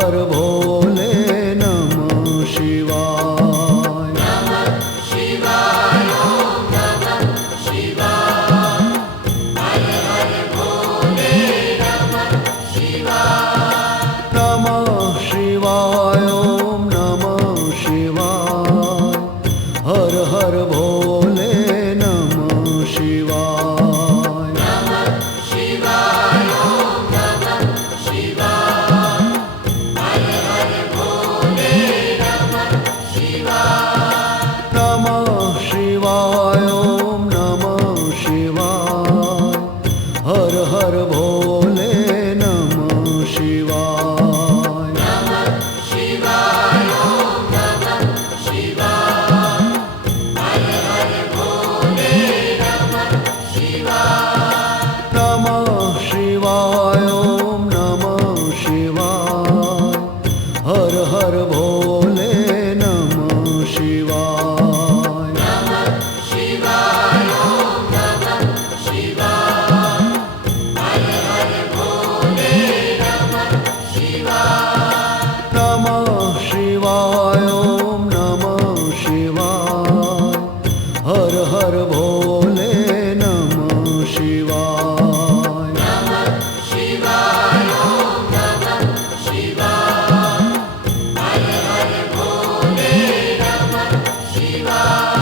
हर भोले नमः शिवाय। नमः शिवाय ओम नमः शिवाय। हर हर भोले नमः शिवाय। नमः शिवाय ओम नमः शिवाय। हर हर भोले नमः शिवाय। नमः शिवाय ओम नमः शिवाय। हर हर भोले नमः शिवाय। नमः शिवाय ओम नमः शिवाय। हर हर भोले नमः शिवाय। नमः शिवाय ओम नमः शिवाय। हर हर भोले नमः शिवाय। नमः शिवाय ओम नमः शिवाय। हर हर भोले नमः शिवाय। नमः शिवाय ओम नमः शिवाय। हर हर भोले नमः शिवाय। नमः शिवाय ओम नमः शिवाय। हर हर भोले नमः शिवाय। नमः शिवाय ओम नमः शिवाय। हर हर भोले नमः शिवाय।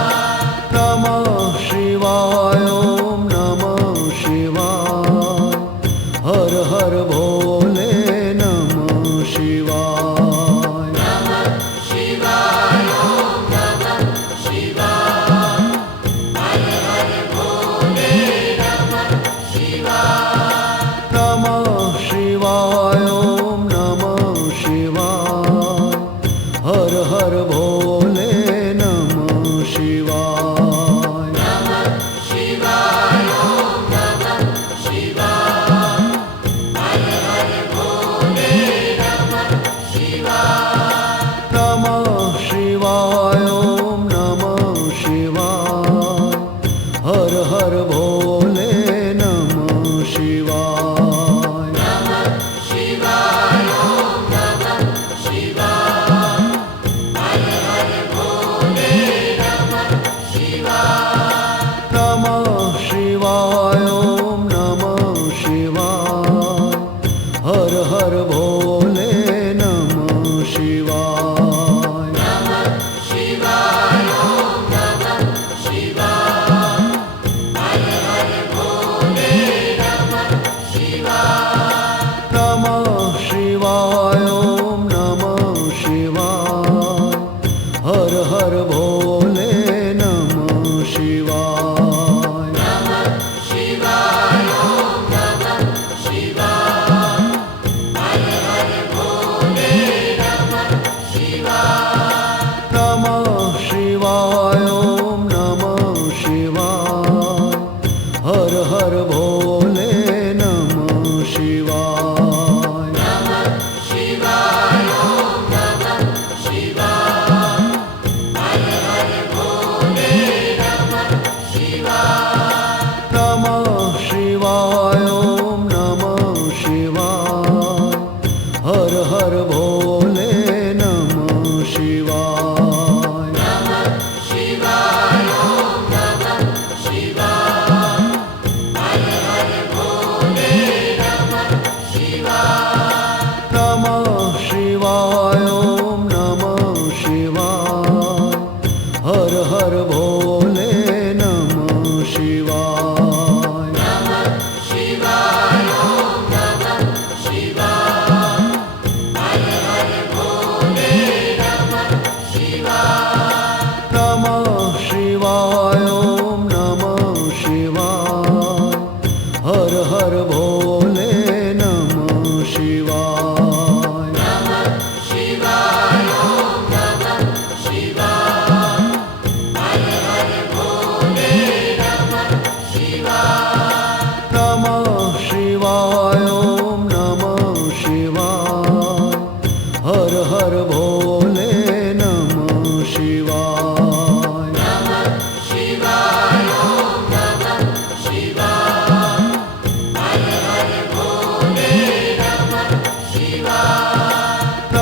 नमः शिवाय ओम नमः शिवाय। हर हर भोले नमः शिवाय। नमः शिवाय ओम नमः शिवाय। हर हर भोले नमः शिवाय। नमः शिवाय ओम नमः शिवाय। हर हर भोले नमः शिवाय। नमः शिवाय ओम नमः शिवाय। हर हर भोले नमः शिवाय। नमः शिवाय ओम नमः शिवाय। हर हर भोले नमः शिवाय। नमः शिवाय ओम नमः शिवाय। हर हर भोले नमः शिवाय। नमः शिवाय ओम नमः शिवाय। हर हर भोले नमः शिवाय। नमः शिवाय ओम नमः शिवाय। हर हर भोले नमः शिवाय। नमः शिवाय ओम नमः शिवाय। हर हर भोले नमः शिवाय। नमः शिवाय ओम नमः शिवाय। हर हर भोले नमः शिवाय। नमः शिवाय ओम नमः शिवाय। हर हर भोले नमः शिवाय। नमः शिवाय ओम नमः शिवाय। हर हर भोले नमः शिवाय। नमः शिवाय ओम नमः शिवाय। हर हर भोले नमः शिवाय। नमः शिवाय ओम नमः शिवाय। हर हर भोले नमः शिवाय। नमः शिवाय ओम नमः शिवाय। हर हर भोले नमः शिवाय। नमः शिवाय ओम नमः शिवाय। हर हर भोले नमः शिवाय। नमः शिवाय ओम नमः शिवाय। हर हर भोले नमः शिवाय। नमः शिवाय ओम नमः शिवाय। हर हर भोले नमः शिवाय। नमः शिवाय ओम नमः शिवाय। हर हर भोले नमः शिवाय। नमः शिवाय ओम नमः शिवाय। हर हर भोले नमः शिवाय।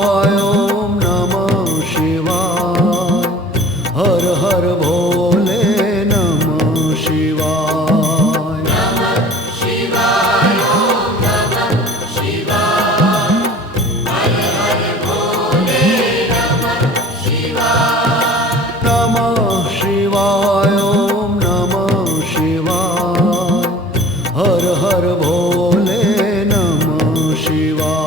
शिवाय ॐ नमः शिवाय हर हर भोले नमः शिवाय शिवाय ॐ नमः शिवाय हर हर भोले नमः शिवाय नमः शिवाय ॐ नमः शिवाय हर हर भोले नमः शिवाय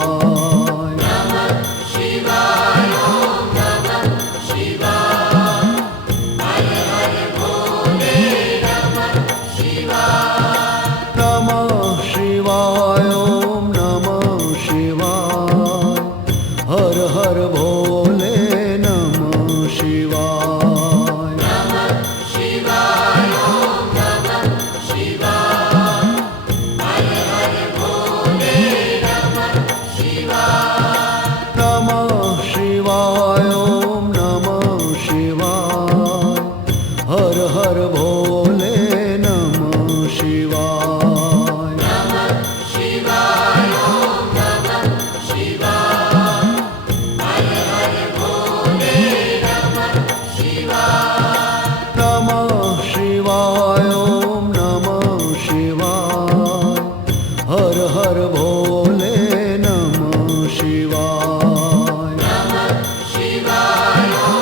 शिवाय ॐ नमः शिवाय हर हर भोले नमः शिवाय नमः शिवाय ॐ नमः शिवाय हर हर भोले नमः शिवाय शिवाय ॐ नमः शिवाय हर हर भोले नमः शिवाय नमः शिवाय ॐ नमः शिवाय हर हर भोले नमः शिवाय शिवाय ॐ नमः शिवाय हर हर भोले नमः शिवाय नमः शिवाय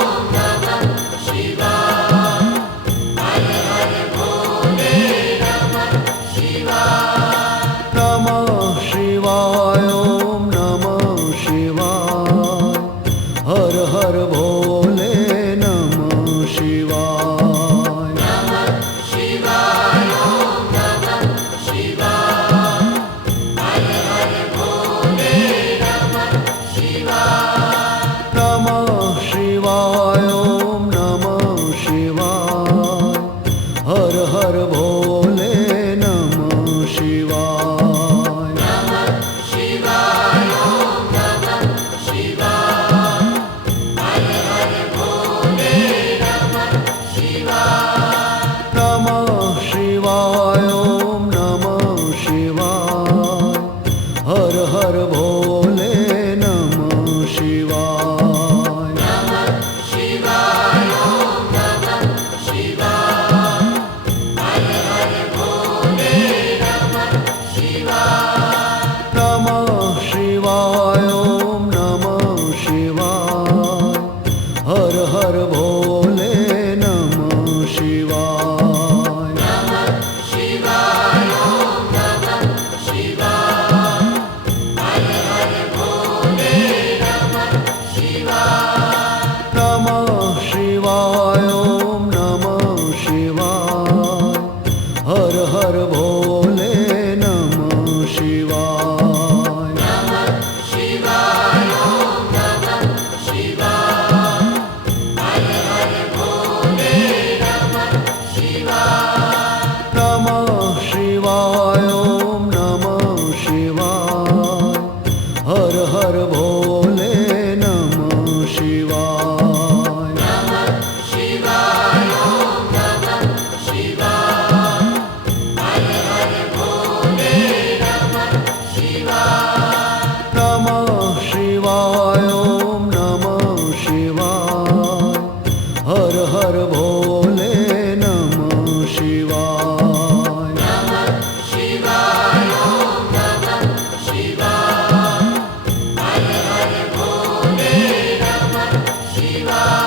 ॐ नमः शिवाय हर हर भोले नमः शिवाय शिवाय ॐ नमः शिवाय हर हर भोले नमः शिवाय नमः शिवाय ॐ नमः शिवाय हर हर भोले नमः शिवाय शिवाय ॐ नमः शिवाय हर हर भोले नमः शिवाय नमः शिवाय ॐ नमः शिवाय हर हर भोले नमः शिवाय शिवाय ॐ नमः शिवाय हर हर भोले नमः शिवाय नमः शिवाय ॐ नमः शिवाय हर हर भोले नमः शिवाय शिवाय ॐ नमः शिवाय हर हर भोले नमः शिवाय नमः शिवाय ॐ नमः शिवाय हर हर भोले नमः शिवाय शिवाय ॐ नमः शिवाय हर हर भोले नमः शिवाय नमः शिवाय ॐ नमः शिवाय हर हर भोले नमः शिवाय शिवाय ॐ नमः शिवाय हर हर भोले नमः शिवाय नमः शिवाय ॐ नमः शिवाय हर हर भोले नमः शिवाय शिवाय ॐ नमः शिवाय हर हर भोले नमः शिवाय नमः शिवाय ॐ नमः शिवाय हर हर भोले नमः शिवाय शिवाय ॐ नमः शिवाय हर हर भोले नमः शिवाय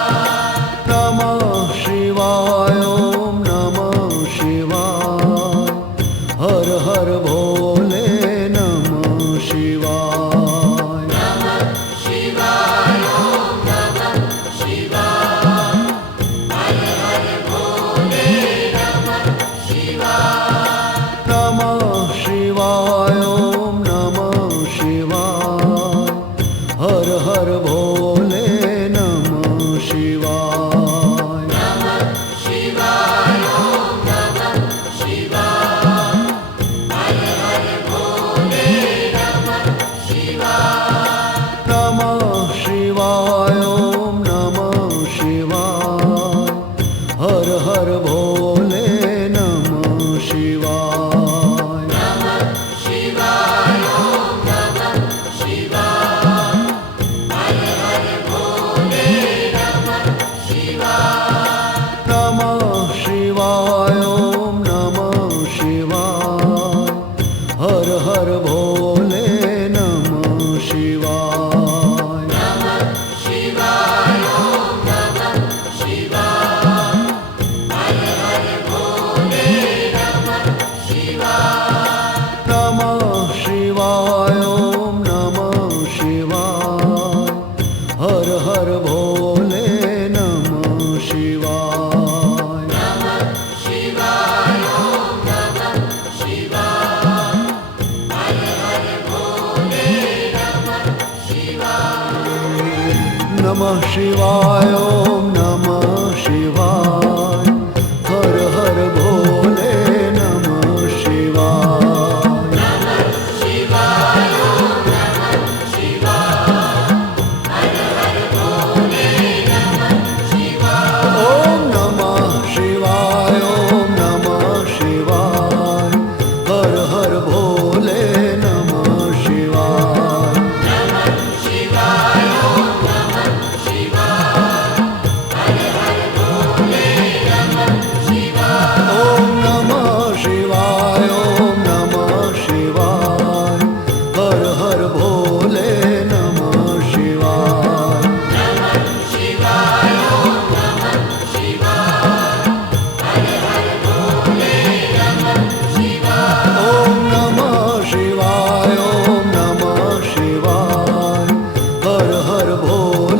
नमः शिवाय ॐ नमः शिवाय हर हर भोले नमः शिवाय शिवाय ॐ नमः शिवाय हर हर भोले नमः शिवाय नमः शिवाय ॐ नमः शिवाय हर हर भोले नमः शिवाय शिवाय ॐ नमः शिवाय हर हर भोले नमः शिवाय नमः शिवाय ॐ नमः शिवाय हर हर भोले नमः शिवाय शिवाय ॐ नमः शिवाय हर हर हर भोले नमः शिवाय। नमः शिवाय ओम नमः शिवाय हर हर भोले नमः शिवाय। नमः शिवाय ओम नमः शिवाय हर हर भोले नमः शिवाय। नमः शिवाय ओम नमः शिवाय हर हर भोले नमः शिवाय। ओम नमः शिवाय ओम नमः शिवाय हर हर भोले नमः शिवाय। नमः शिवाय ओम नमः शिवाय हर हर भोले नमः शिवाय। ओम नमः शिवाय ओम नमः शिवाय हर हर भोले नमः शिवाय। नमः शिवाय ओम नमः शिवाय हर हर भोले नमः शिवाय। ओम नमः शिवाय ओम नमः शिवाय हर हर भोले